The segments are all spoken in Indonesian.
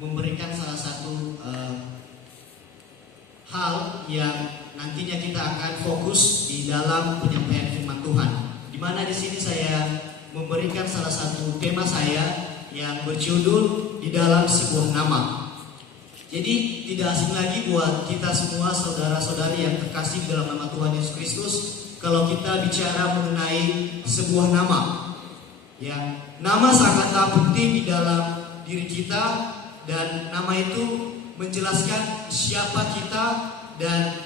memberikan salah satu hal yang nantinya kita akan fokus di dalam penyampaian firman Tuhan. Di mana di sini saya memberikan salah satu tema saya yang berjudul di dalam sebuah nama. Jadi tidak asing lagi buat kita semua saudara-saudari yang terkasih dalam nama Tuhan Yesus Kristus kalau kita bicara mengenai sebuah nama. Ya, nama sangatlah penting di dalam diri kita dan nama itu menjelaskan siapa kita dan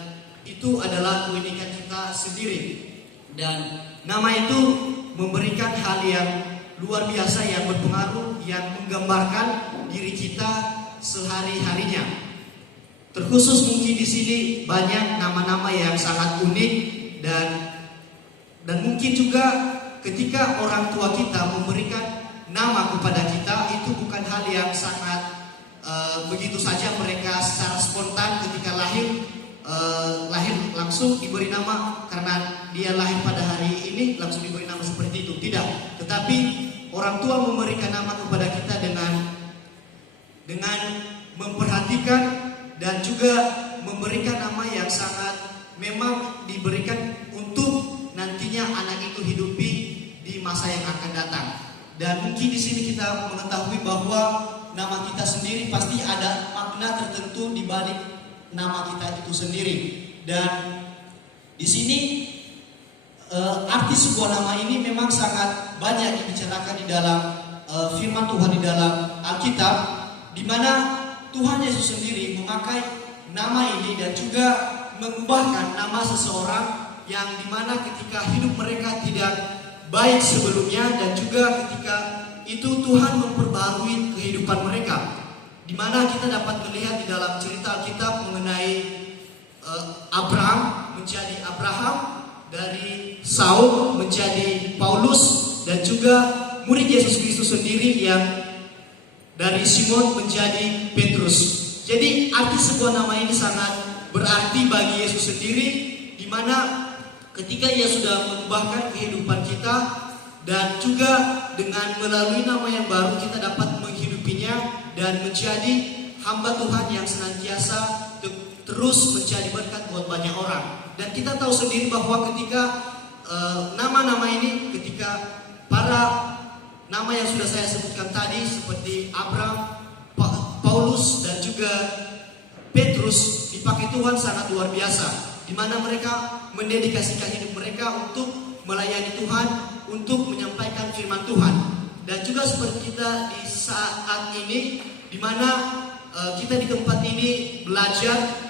itu adalah keunikan kita sendiri. Dan nama itu memberikan hal yang luar biasa yang berpengaruh, yang menggambarkan diri kita sehari-harinya. Terkhusus mungkin di sini banyak nama-nama yang sangat unik dan mungkin juga ketika orang tua kita memberikan nama kepada kita itu bukan hal yang sangat begitu saja mereka secara spontan ketika lahir langsung diberi nama karena dia lahir pada hari ini langsung diberi nama seperti itu. Tidak, tetapi orang tua memberikan nama kepada kita dengan memperhatikan dan juga memberikan nama yang sangat memang diberikan untuk nantinya anak itu hidupi di masa yang akan datang. Dan mungkin di sini kita mengetahui bahwa nama kita sendiri pasti ada makna tertentu di balik nama kita itu sendiri. Dan di sini arti sebuah nama ini memang sangat banyak dibicarakan di dalam firman Tuhan di dalam Alkitab, di mana Tuhan Yesus sendiri memakai nama ini dan juga mengubahkan nama seseorang yang dimana ketika hidup mereka tidak baik sebelumnya dan juga ketika itu Tuhan memperbarui kehidupan mereka, di mana kita dapat melihat di dalam cerita Alkitab mengenai Abraham menjadi Abraham, dari Saul menjadi Paulus, dan juga murid Yesus Kristus sendiri yang dari Simon menjadi Petrus. Jadi arti sebuah nama ini sangat berarti bagi Yesus sendiri, di mana ketika Ia sudah mengubahkan kehidupan kita dan juga dengan melalui nama yang baru kita dapat menghidupinya dan menjadi hamba Tuhan yang senantiasa terus menjadi berkat buat banyak orang. Dan kita tahu sendiri bahwa ketika nama-nama ini, ketika para nama yang sudah saya sebutkan tadi seperti Abraham, Paulus dan juga Petrus dipakai Tuhan sangat luar biasa, di mana mereka mendedikasikan hidup mereka untuk melayani Tuhan, untuk menyampaikan firman Tuhan. Dan juga seperti kita di saat ini, di mana kita di tempat ini belajar,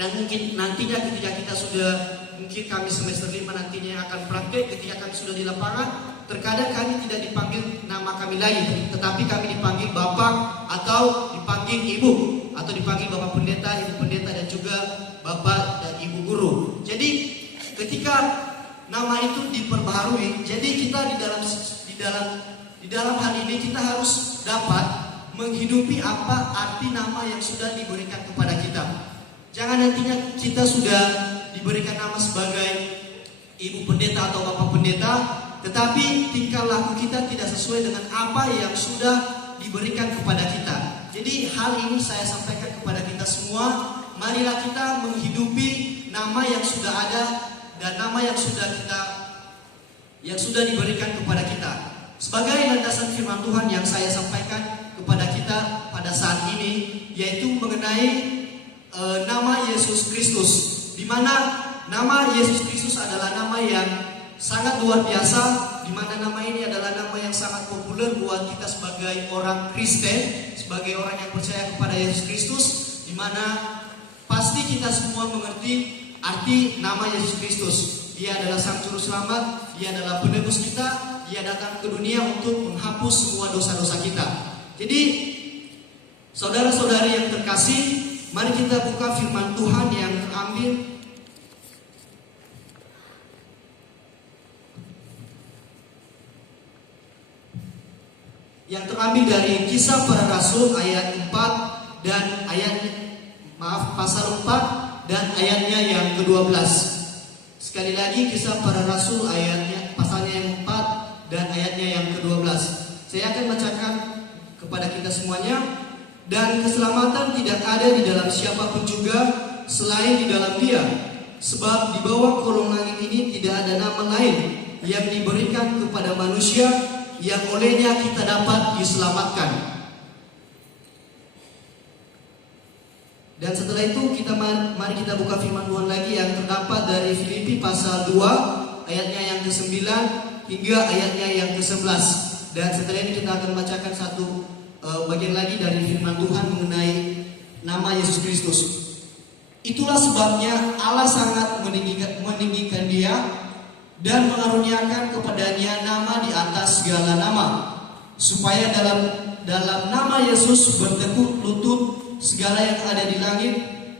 dan mungkin nantinya ketika kita sudah, mungkin kami semester 5 nantinya akan praktek, ketika kami sudah di lapangan, terkadang kami tidak dipanggil nama kami lagi, tetapi kami dipanggil Bapak atau dipanggil Ibu, atau dipanggil Bapak Pendeta, Ibu Pendeta, dan juga Bapak dan Ibu Guru. Jadi ketika nama itu diperbaharui, jadi kita di dalam hal ini kita harus dapat menghidupi apa arti nama yang sudah diberikan kepada kita. Jangan nantinya kita sudah diberikan nama sebagai Ibu Pendeta atau Bapak Pendeta, tetapi tingkah laku kita tidak sesuai dengan apa yang sudah diberikan kepada kita. Jadi hal ini saya sampaikan kepada kita semua. Marilah kita menghidupi nama yang sudah ada dan nama yang sudah diberikan kepada kita. Sebagai landasan firman Tuhan yang saya sampaikan kepada kita pada saat ini, yaitu mengenai nama Yesus Kristus, di mana nama Yesus Kristus adalah nama yang sangat luar biasa, di mana nama ini adalah nama yang sangat populer buat kita sebagai orang Kristen, sebagai orang yang percaya kepada Yesus Kristus, di mana pasti kita semua mengerti arti nama Yesus Kristus. Dia adalah Sang Juru Selamat, Dia adalah penebus kita, Dia datang ke dunia untuk menghapus semua dosa-dosa kita. Jadi saudara-saudari yang terkasih, mari kita buka firman Tuhan yang terambil dari Kisah Para Rasul ayat 4 dan pasal 4 dan ayatnya yang ke-12. Sekali lagi Kisah Para Rasul pasalnya yang 4 dan ayatnya yang ke-12. Saya akan bacakan kepada kita semuanya. Dan keselamatan tidak ada di dalam siapapun juga selain di dalam Dia. Sebab di bawah kolong langit ini tidak ada nama lain yang diberikan kepada manusia yang olehnya kita dapat diselamatkan. Dan setelah itu mari kita buka firman Tuhan lagi yang terdapat dari Filipi pasal 2 ayatnya yang ke-9 hingga ayatnya yang ke-11. Dan setelah ini kita akan bacakan satu bagian lagi dari firman Tuhan mengenai nama Yesus Kristus. Itulah sebabnya Allah sangat meninggikan Dia dan mengaruniakan kepadanya nama di atas segala nama, supaya dalam nama Yesus bertekuk lutut segala yang ada di langit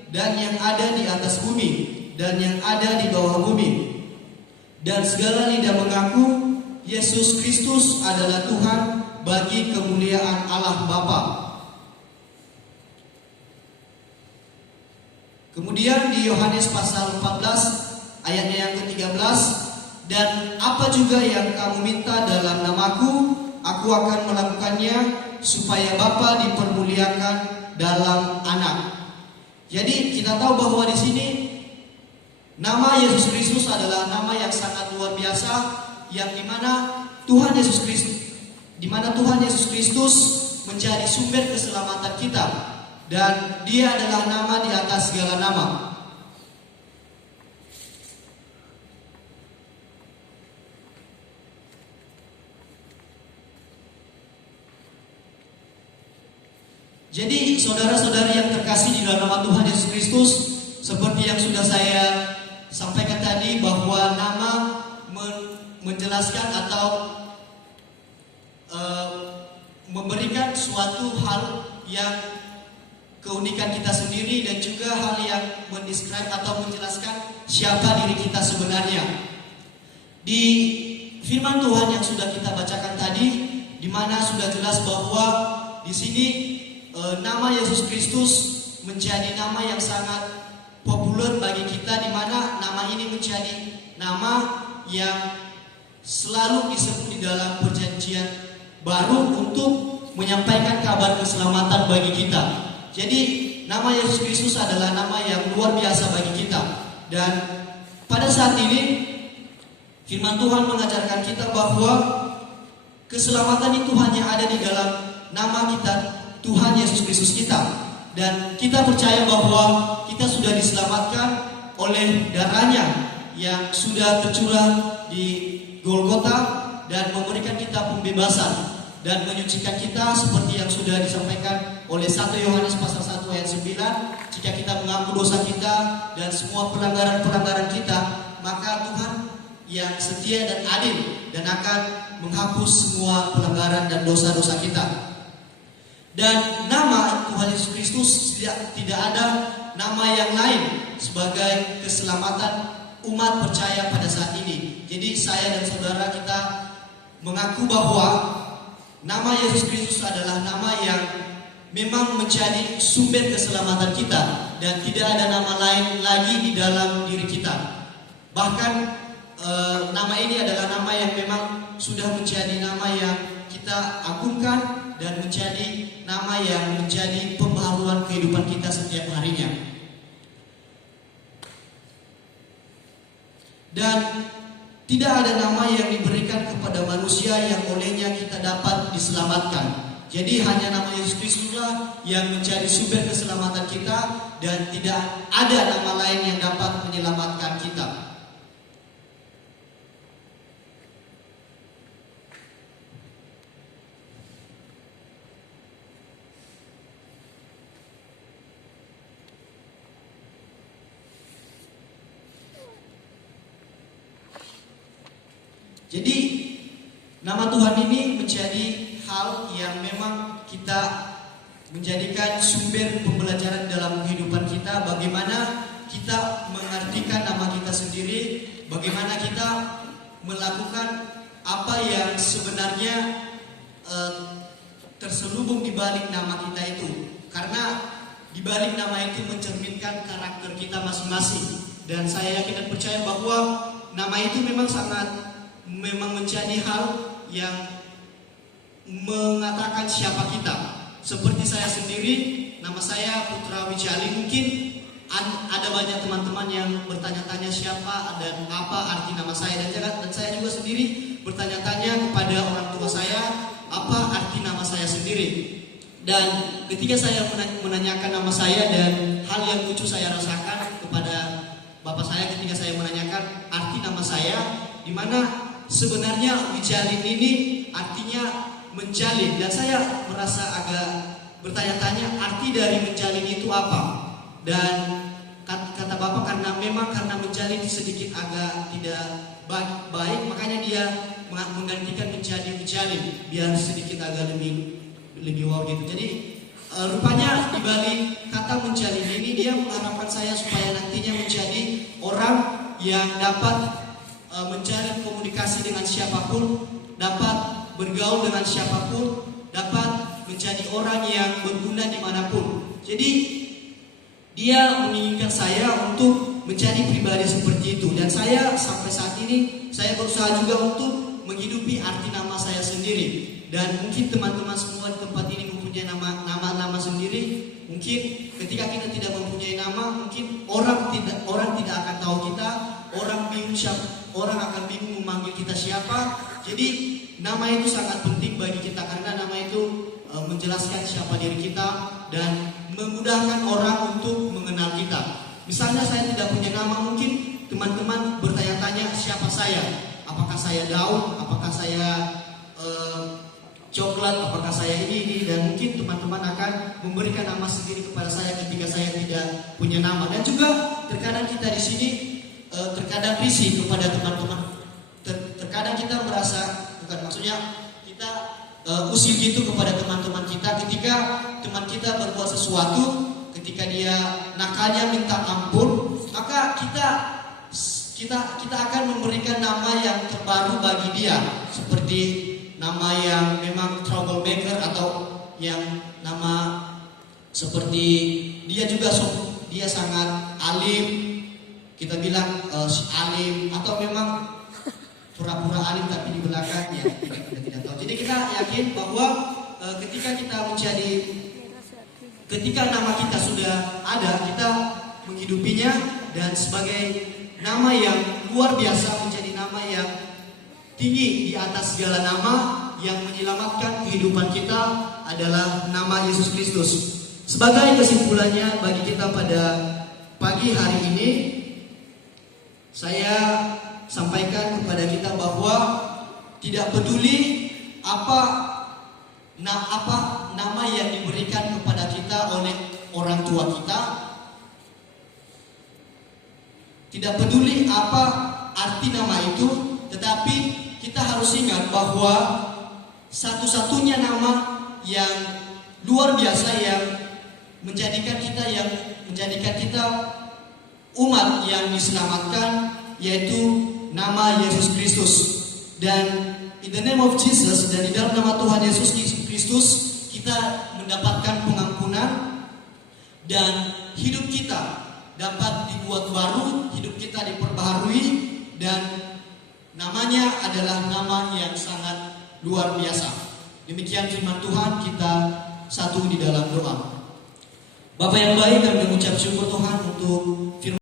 dan yang ada di atas bumi dan yang ada di bawah bumi, dan segala lidah mengaku Yesus Kristus adalah Tuhan bagi kemuliaan Allah Bapa. Kemudian di Yohanes pasal 14 ayatnya yang ke-13, dan apa juga yang kamu minta dalam namaku, aku akan melakukannya, supaya Bapa dipermuliakan dalam Anak. Jadi kita tahu bahwa di sini nama Yesus Kristus adalah nama yang sangat luar biasa, yang dimana Tuhan Yesus Kristus menjadi sumber keselamatan kita, dan Dia adalah nama di atas segala nama. Jadi saudara-saudari yang terkasih di dalam nama Tuhan Yesus Kristus, seperti yang sudah saya sampaikan tadi, bahwa nama menjelaskan atau memberikan suatu hal yang keunikan kita sendiri, dan juga hal yang mendeskripsi atau menjelaskan siapa diri kita sebenarnya. Di firman Tuhan yang sudah kita bacakan tadi, di mana sudah jelas bahwa di sini nama Yesus Kristus menjadi nama yang sangat populer bagi kita, di mana nama ini menjadi nama yang selalu disebut di dalam perjanjian baru untuk menyampaikan kabar keselamatan bagi kita. Jadi nama Yesus Kristus adalah nama yang luar biasa bagi kita. Dan pada saat ini firman Tuhan mengajarkan kita bahwa keselamatan itu hanya ada di dalam nama kita, Tuhan Yesus Kristus kita. Dan kita percaya bahwa kita sudah diselamatkan oleh darahnya yang sudah tercurah di Golgota, dan memberikan kita pembebasan dan menyucikan kita seperti yang sudah disampaikan oleh 1 Yohanes pasal 1 ayat 9. Jika kita mengaku dosa kita dan semua pelanggaran-pelanggaran kita, maka Tuhan yang setia dan adil dan akan menghapus semua pelanggaran dan dosa-dosa kita. Dan nama Tuhan Yesus Kristus tidak ada nama yang lain sebagai keselamatan umat percaya pada saat ini. Jadi saya dan saudara kita mengaku bahwa nama Yesus Kristus adalah nama yang memang menjadi sumber keselamatan kita, dan tidak ada nama lain lagi di dalam diri kita. Bahkan nama ini adalah nama yang memang sudah menjadi nama yang kita agungkan, dan menjadi nama yang menjadi pembaharuan kehidupan kita setiap harinya. Dan tidak ada nama yang diberikan kepada manusia yang olehnya kita dapat diselamatkan. Jadi hanya nama Yesus Kristuslah yang menjadi sumber keselamatan kita, dan tidak ada nama lain yang dapat menyelamatkan kita. Jadi nama Tuhan ini menjadi hal yang memang kita menjadikan sumber pembelajaran dalam kehidupan kita, bagaimana kita mengartikan nama kita sendiri, bagaimana kita melakukan apa yang sebenarnya terselubung di balik nama kita itu. Karena di balik nama itu mencerminkan karakter kita masing-masing. Dan saya yakin dan percaya bahwa nama itu memang menjadi hal yang mengatakan siapa kita. seperti saya sendiri, nama saya Putra Wijali. Mungkin ada banyak teman-teman yang bertanya-tanya siapa dan apa arti nama saya, dan saya juga sendiri bertanya-tanya kepada orang tua saya apa arti nama saya sendiri. Dan ketika saya menanyakan nama saya, dan hal yang lucu saya rasakan kepada bapak saya ketika saya menanyakan arti nama saya, di mana sebenarnya Wijalin ini artinya menjalin, dan saya merasa agak bertanya-tanya arti dari menjalin itu apa. Dan kata bapak karena menjalin sedikit agak tidak baik, makanya dia menggantikan menjadi menjalin biar sedikit agak lebih wow gitu. Jadi rupanya di balik kata menjalin ini dia mengharapkan saya supaya nantinya menjadi orang yang dapat menjalin komunikasi dengan siapapun, dapat bergaul dengan siapapun, dapat menjadi orang yang berguna dimanapun. Jadi dia menginginkan saya untuk menjadi pribadi seperti itu, dan saya sampai saat ini saya berusaha juga untuk menghidupi arti nama saya sendiri. Dan mungkin teman-teman semua di tempat ini mempunyai nama sendiri. Mungkin ketika kita tidak mempunyai nama, mungkin orang tidak akan tahu kita, orang akan bingung memanggil kita siapa. Jadi nama itu sangat penting bagi kita, karena nama itu menjelaskan siapa diri kita dan memudahkan orang untuk mengenal kita. Misalnya saya tidak punya nama, mungkin teman-teman bertanya-tanya siapa saya. Apakah saya daun, apakah saya coklat, apakah saya ini, dan mungkin teman-teman akan memberikan nama sendiri kepada saya ketika saya tidak punya nama. Dan juga terkadang kita di sini terkadang risih kepada teman-teman. Terkadang kita merasa, maksudnya kita usil gitu kepada teman-teman kita ketika teman kita berbuat sesuatu, ketika dia nakalnya minta ampun, maka kita akan memberikan nama yang terbaru bagi dia, seperti nama yang memang troublemaker, atau yang nama seperti dia sangat alim, kita bilang si alim, atau memang pura-pura alim tapi di belakangnya kita tidak tahu. Jadi kita yakin bahwa ketika nama kita sudah ada, kita menghidupinya, dan sebagai nama yang luar biasa, menjadi nama yang tinggi di atas segala nama, yang menyelamatkan kehidupan kita adalah nama Yesus Kristus. Sebagai kesimpulannya bagi kita pada pagi hari ini, saya sampaikan kepada kita bahwa tidak peduli apa nama yang diberikan kepada kita oleh orang tua kita, tidak peduli apa arti nama itu, tetapi kita harus ingat bahwa satu-satunya nama yang luar biasa yang menjadikan kita umat yang diselamatkan, yaitu nama Yesus Kristus. Dan in the name of Jesus, dan di dalam nama Tuhan Yesus Kristus, kita mendapatkan pengampunan, dan hidup kita dapat dibuat baru, hidup kita diperbaharui, dan namanya adalah nama yang sangat luar biasa. Demikian firman Tuhan, kita satu di dalam doa. Bapa yang baik, kami mengucap syukur Tuhan untuk firman